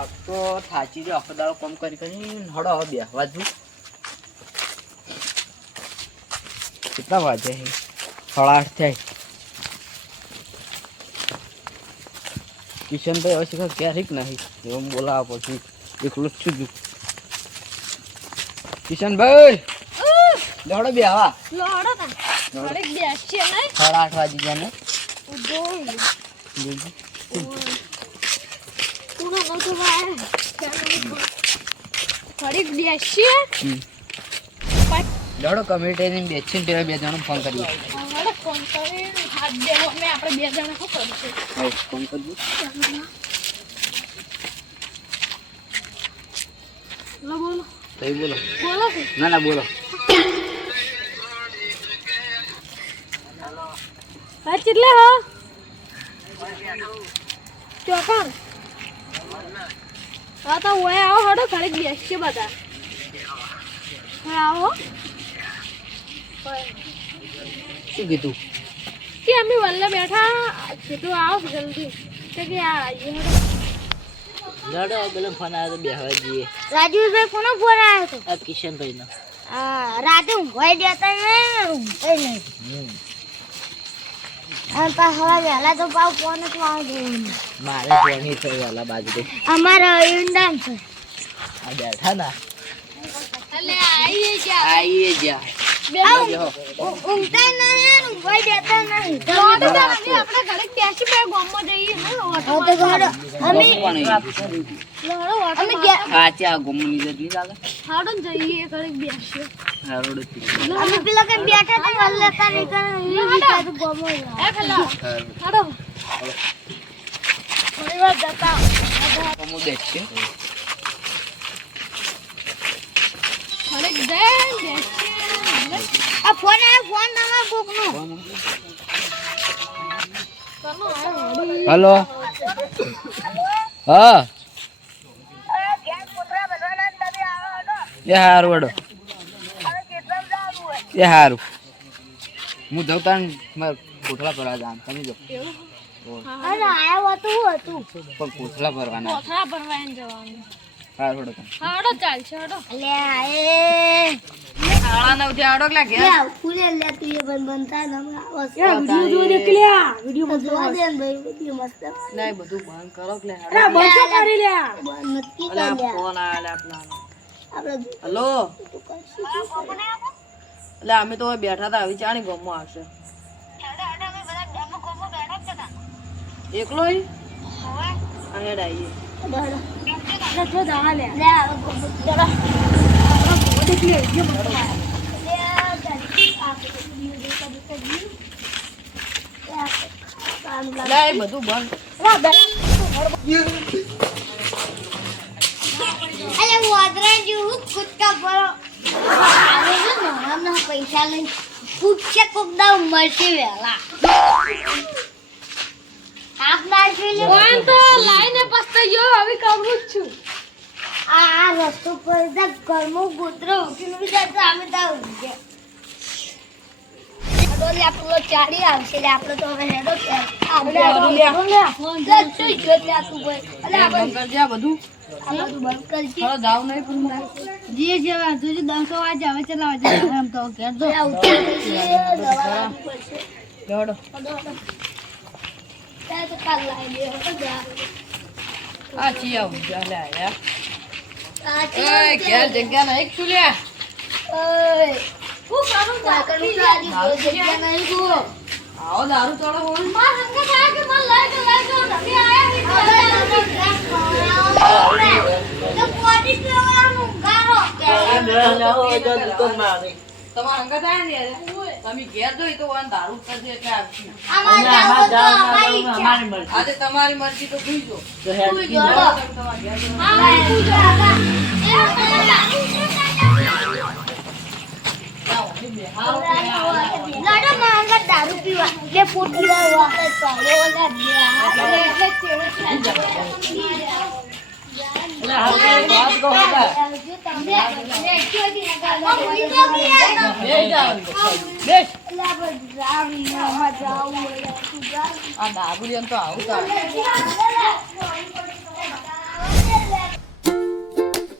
अब तो थाची जो आखो दाड़ो कम करी हड़ो હવે બેહવા દઉં. કેટલા વાગે છે? 8:30 થાય. કિશનભાઈ હવે શીખર ક્યારેક નહીં એમ બોલાવવા પછી એકલું જ છું. કિશનભાઈ દોડો બેહવા. લોડો તા ઘરે બેસ છે ને 8:30 વાગી ગયા ને. તું નો તો ભાઈ ઘરે બેસ છે. દોડો કમ્યુનિટી બેસીને પેલા બે જણો ફોન કર્યો. હમણાં ફોન કરી હાથ દેવો મે આપણે બે જણા શું કરીશું? હા ફોન કરજો. લો બોલો. તઈ બોલો. બોલો કે ના ના બોલો. હા ચિટલે હો ચોકણ હા તો ઓય આવો હડો ઘરે બેસ છે બધા. હા આવો શું કીધું? કે અમે વલ્લે બેઠા કીધું આવો જલ્દી કે આ આવીએ હડો. લડો પેલો ફોન આવ્યો તો બેહવા જઈએ. રાજુભાઈ કોનો ફોન આવ્યો હતો? આ કિશનભાઈ નો. રાતે ઊંઘવાઈ દેતા ને ઊંઘાઈ નહીં. અને હવા વહેલા તો પાવ ફોન જ વાળો મારે ફોન થઈ વાલા બાજુ અમારા ઈંડાન છે. આ બેઠા ના એટલે આઈએ જા ઊંઘતા નહીં ઊંઘવાઈ દેતા નહીં. આપણે ઘરે બેસી બે ગામમાં જઈએ ને અમે કાચા ગોમની જત નહીં લાગે. હાડો જઈએ ઘરે બેસીએ. હારોડ અમે પેલા કે બેઠા તો વલ્લે તારી કરે ગોમો એ પેલા હાડો થોડી વાર જતા ગોમો દેખ છે. ઘરે જઈએ આ ફોન તમારા કોકનો હેલો હા એ હારું વડો એ હારું હું જઉં તાન મારે કોથળા ભરવા જામ. તમે જો અરે આયો હતું પણ કોથળા ભરવાના. કોથળા ભરવાઈને જવાનું. હારું વડો તમે હાડો ચાલશે હાડો. લે આએ આળા ન ઉઠે આડો કે ઘેર લે ફૂલે લે તું એ બનતા ન આવસ વિડિયો જો દેખલ્યા વિડિયો મત જોવા દે ભાઈ વિડિયો મસ્ત નહીં બધું બંધ કરો કે અરે બંધ તો કરી લે નક્કી કરી લે ફોન આલે આપના. આપણે હેલો એટલે અમે તો બેઠા હતા આવી ચાણી ગમમાં આવશે. એકલો હેડ આવીએ. જો દવા લે લે જરા દેખ લે ये मत લે એ બધું બંધ. અલે વાદરા જેવું કુટકા ભરો આવે છે ને હમણાં પૈસા લઈ કુટકે કુકદા મળશે વેલા આપ નાખી લે કોણ તો લાઈને પસ્તાયો હવે કરું જ છું. આ રસ્તો પર દા ઘરમો ગોતરો ઉઠીને વિચારતા અમે તા ઉગે ડોલી આપણો ચાડી આવશે લે આપણે તો હવે હેડો કે આ ફોન જા જોઈ લે તું ભાઈ અલે આ બંધ કરજે આ બધું. આ બધું બંધ કરજી. હવે જાવ નહીં પણ જે જેવા જોજો 10 વાગે આવે ચલાવા જાય આમ તો કે દો દોડો. તો કાલ લાવી દે તો જા આ છી આવું ચાલે આયા. આ એ ઘેર જગ્યા નહીં ચૂલ્યા. ઓય હું કામ કાકડી લાદી બોલ જગ્યા નહીં ગો આવો દારૂ તળો હોય. માર હંગે થાય કે મન લઈ ગયો નથી આયા તો પોટી પીવાનું ગારો તમારા અંગત આયા ને યાર. તમે ઘેર જોઈ તો વાન દારૂ કરજે એટલે આવશે. આજે તમારી મરજી તો જોઈ જો. તમારા ઘેર લાડો માંગા દારૂ પીવા કે પોટી પીવા ચાલો આ દારૂ તો આવું